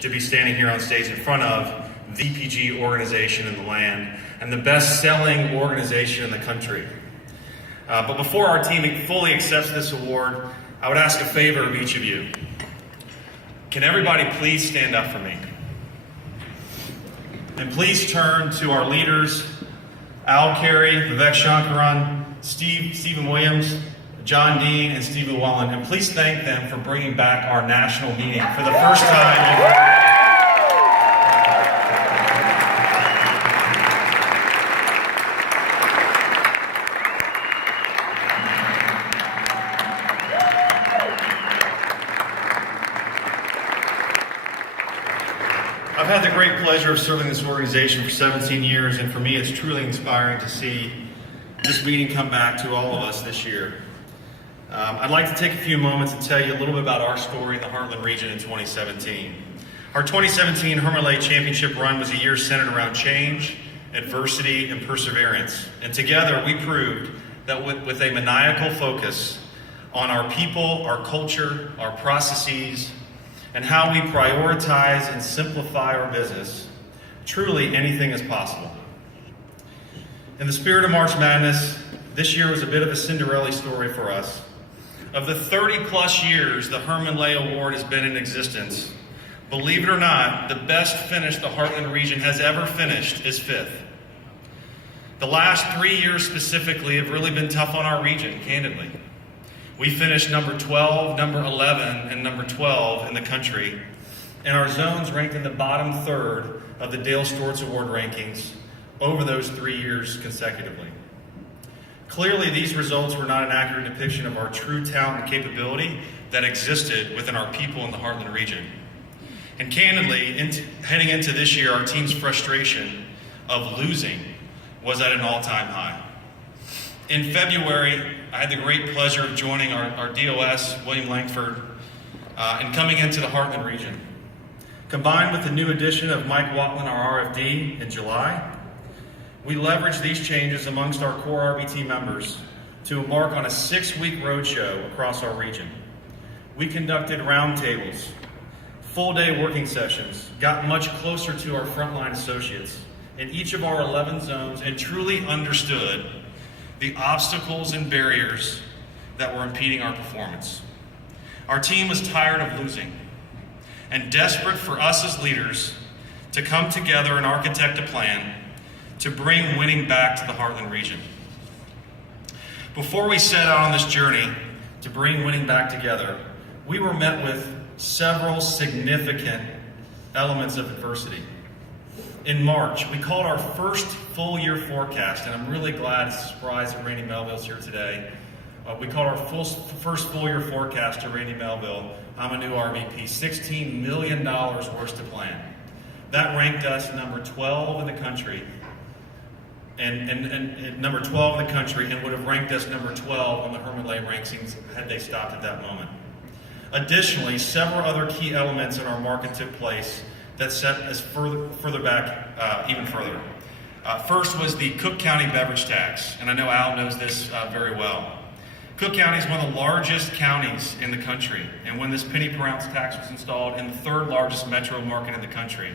to be standing here on stage in front of the PG organization in the land and the best-selling organization in the country. But before our team fully accepts this award, I would ask a favor of each of you. Can everybody please stand up for me? And please turn to our leaders, Al Carey, Vivek Shankaran, Stephen Williams, John Dean, and Steve Llewellyn, and please thank them for bringing back our national meeting for the first time. I've had the great pleasure of serving this organization for 17 years, and for me it's truly inspiring to see this meeting come back to all of us this year. I'd like to take a few moments and tell you a little bit about our story in the Heartland region in 2017. Our 2017 Herman Lay Championship run was a year centered around change, adversity, and perseverance. And together we proved that with a maniacal focus on our people, our culture, our processes, and how we prioritize and simplify our business, truly anything is possible. In the spirit of March Madness, this year was a bit of a Cinderella story for us. Of the 30 plus years the Herman Lay Award has been in existence, believe it or not, the best finish the Heartland region has ever finished is 5th. The last 3 years specifically have really been tough on our region, candidly. We finished number 12, number 11, and number 12 in the country, and our zones ranked in the bottom third of the Dale Storts Award rankings over those 3 years consecutively. Clearly, these results were not an accurate depiction of our true talent and capability that existed within our people in the Heartland region. And candidly, heading into this year, our team's frustration of losing was at an all-time high. In February, I had the great pleasure of joining our DOS, William Langford, and coming into the Heartland region. Combined with the new addition of Mike Watland, our RFD, in July, we leveraged these changes amongst our core RBT members to embark on a 6-week roadshow across our region. We conducted roundtables, full-day working sessions, got much closer to our frontline associates in each of our 11 zones, and truly understood the obstacles and barriers that were impeding our performance. Our team was tired of losing and desperate for us as leaders to come together and architect a plan to bring winning back to the Heartland region. Before we set out on this journey to bring winning back together, we were met with several significant elements of adversity. In March, we called our first full year forecast, and I'm really glad, surprised that Randy Melville's here today. We called our first full year forecast to Randy Melville. I'm a new RVP, $16 million worse to plan. That ranked us number 12 in the country, and number 12 in the country, and would have ranked us number 12 on the Herman Lay rankings had they stopped at that moment. Additionally, several other key elements in our market took place that set us further back even further. First was the Cook County beverage tax, and I know Al knows this very well. Cook County is one of the largest counties in the country, and when this penny per ounce tax was installed in the 3rd largest metro market in the country,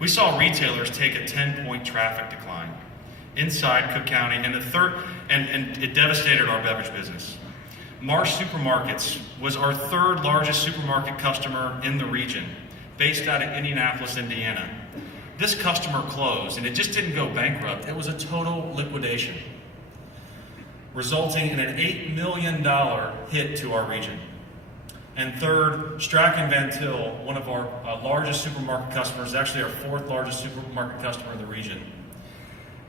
we saw retailers take a 10-point traffic decline inside Cook County, and it devastated our beverage business. Marsh Supermarkets was our 3rd largest supermarket customer in the region, based out of Indianapolis, Indiana. This customer closed, and it just didn't go bankrupt. It was a total liquidation, resulting in an $8 million hit to our region. And third, Strachan Van Til, one of our largest supermarket customers, actually our 4th largest supermarket customer in the region.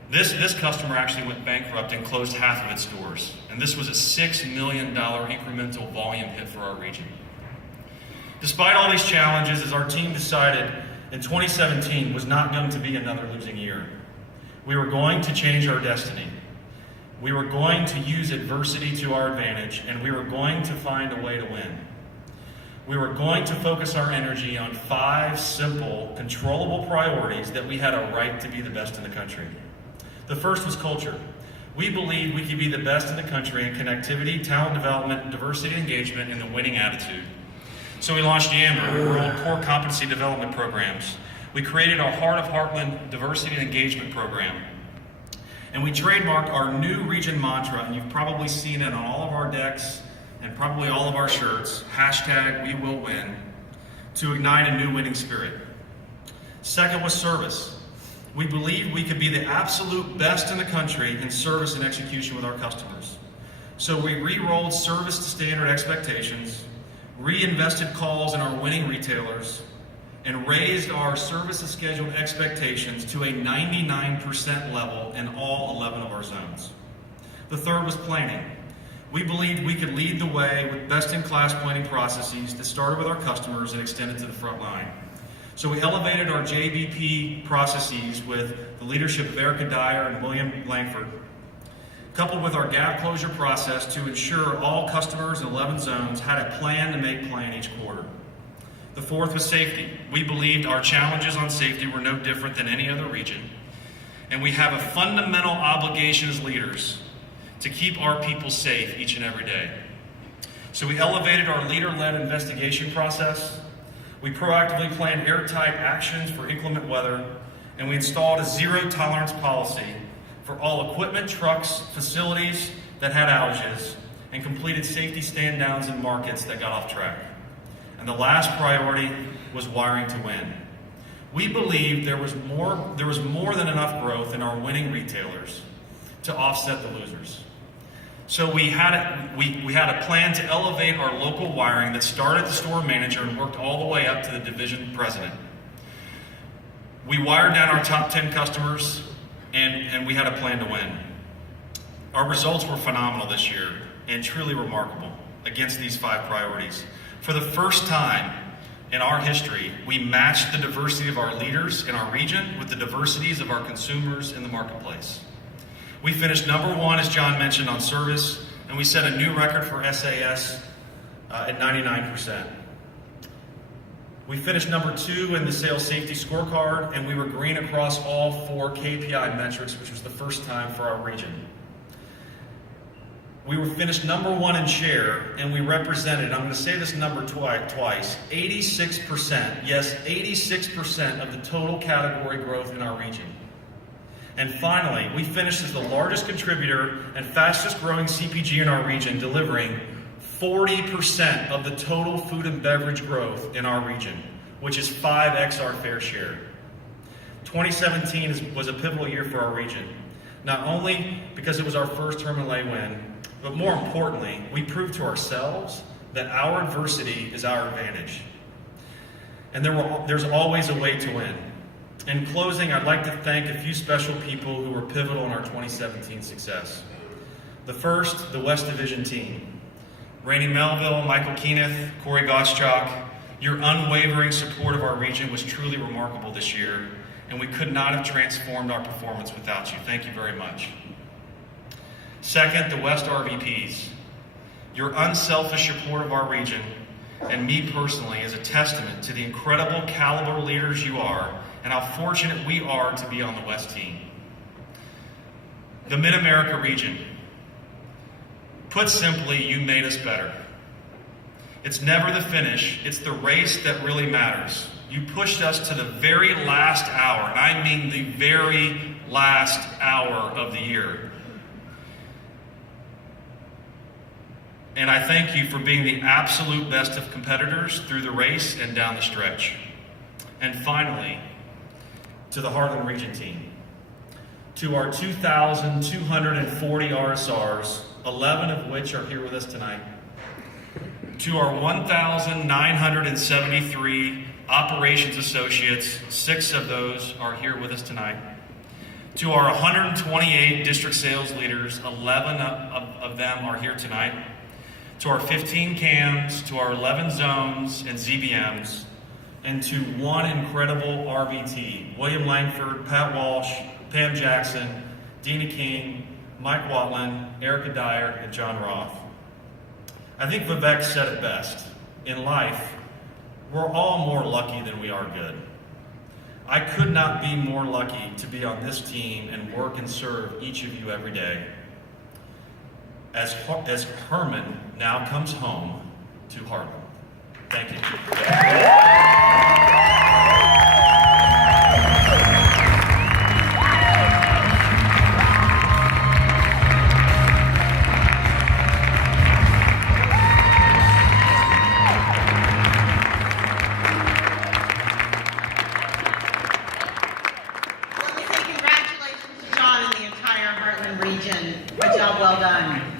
This customer actually went bankrupt and closed half of its stores. And this was a $6 million incremental volume hit for our region. Despite all these challenges, as our team decided in 2017 was not going to be another losing year. We were going to change our destiny. We were going to use adversity to our advantage, and we were going to find a way to win. We were going to focus our energy on 5 simple, controllable priorities that we had a right to be the best in the country. The first was culture. We believed we could be the best in the country in connectivity, talent development, diversity engagement, and the winning attitude. So we launched Yammer, we rolled core competency development programs. We created our Heart of Heartland diversity and engagement program. And we trademarked our new region mantra, and you've probably seen it on all of our decks and probably all of our shirts, #WeWillWin, to ignite a new winning spirit. Second was service. We believed we could be the absolute best in the country in service and execution with our customers. So we re-rolled service to standard expectations, reinvested calls in our winning retailers, and raised our service and scheduled expectations to a 99% level in all 11 of our zones. The third was planning. We believed we could lead the way with best-in-class planning processes that started with our customers and extended to the front line. So we elevated our JBP processes with the leadership of Erica Dyer and William Langford, coupled with our gap closure process to ensure all customers in 11 zones had a plan to make plan each quarter. The fourth was safety. We believed our challenges on safety were no different than any other region, and we have a fundamental obligation as leaders to keep our people safe each and every day. So we elevated our leader-led investigation process. We proactively planned airtight actions for inclement weather, and we installed a zero-tolerance policy for all equipment, trucks, facilities that had outages, and completed safety stand-downs in markets that got off track. And the last priority was wiring to win. We believed there was more than enough growth in our winning retailers to offset the losers. So we had a plan to elevate our local wiring that started at the store manager and worked all the way up to the division president. We wired down our top 10 customers, and we had a plan to win. Our results were phenomenal this year and truly remarkable against these 5 priorities. For the first time in our history, we matched the diversity of our leaders in our region with the diversities of our consumers in the marketplace. We finished number 1, as John mentioned, on service, and we set a new record for SAS at 99%. We finished number 2 in the sales safety scorecard, and we were green across all 4 KPI metrics, which was the first time for our region. We were finished number 1 in share, and we represented, I'm going to say this number twice, 86%, yes, 86% of the total category growth in our region. And finally, we finished as the largest contributor and fastest growing CPG in our region, delivering 40% of the total food and beverage growth in our region, which is 5x our fair share. 2017 was a pivotal year for our region, not only because it was our first Herman win, but more importantly, we proved to ourselves that our adversity is our advantage. And there's always a way to win. In closing, I'd like to thank a few special people who were pivotal in our 2017 success. The first, the West Division team. Rainey Melville, Michael Keeneth, Corey Gottschalk, your unwavering support of our region was truly remarkable this year, and we could not have transformed our performance without you. Thank you very much. Second, the West RVPs. Your unselfish support of our region, and me personally, is a testament to the incredible caliber leaders you are and how fortunate we are to be on the West team. The Mid-America region. Put simply, you made us better. It's never the finish, it's the race that really matters. You pushed us to the very last hour, and I mean the very last hour of the year. And I thank you for being the absolute best of competitors through the race and down the stretch. And finally, to the Heartland Region team, to our 2,240 RSRs, 11 of which are here with us tonight, to our 1,973 operations associates, 6 of those are here with us tonight, to our 128 district sales leaders, 11 of them are here tonight, to our 15 CAMs, to our 11 zones and ZBMs, and to one incredible RVT, William Langford, Pat Walsh, Pam Jackson, Dina King, Mike Watland, Erica Dyer, and John Roth. I think Vivek said it best. In life, we're all more lucky than we are good. I could not be more lucky to be on this team and work and serve each of you every day. As Herman now comes home to Heartland. Thank you. Let me say congratulations to John and the entire Heartland region. Good job, well done.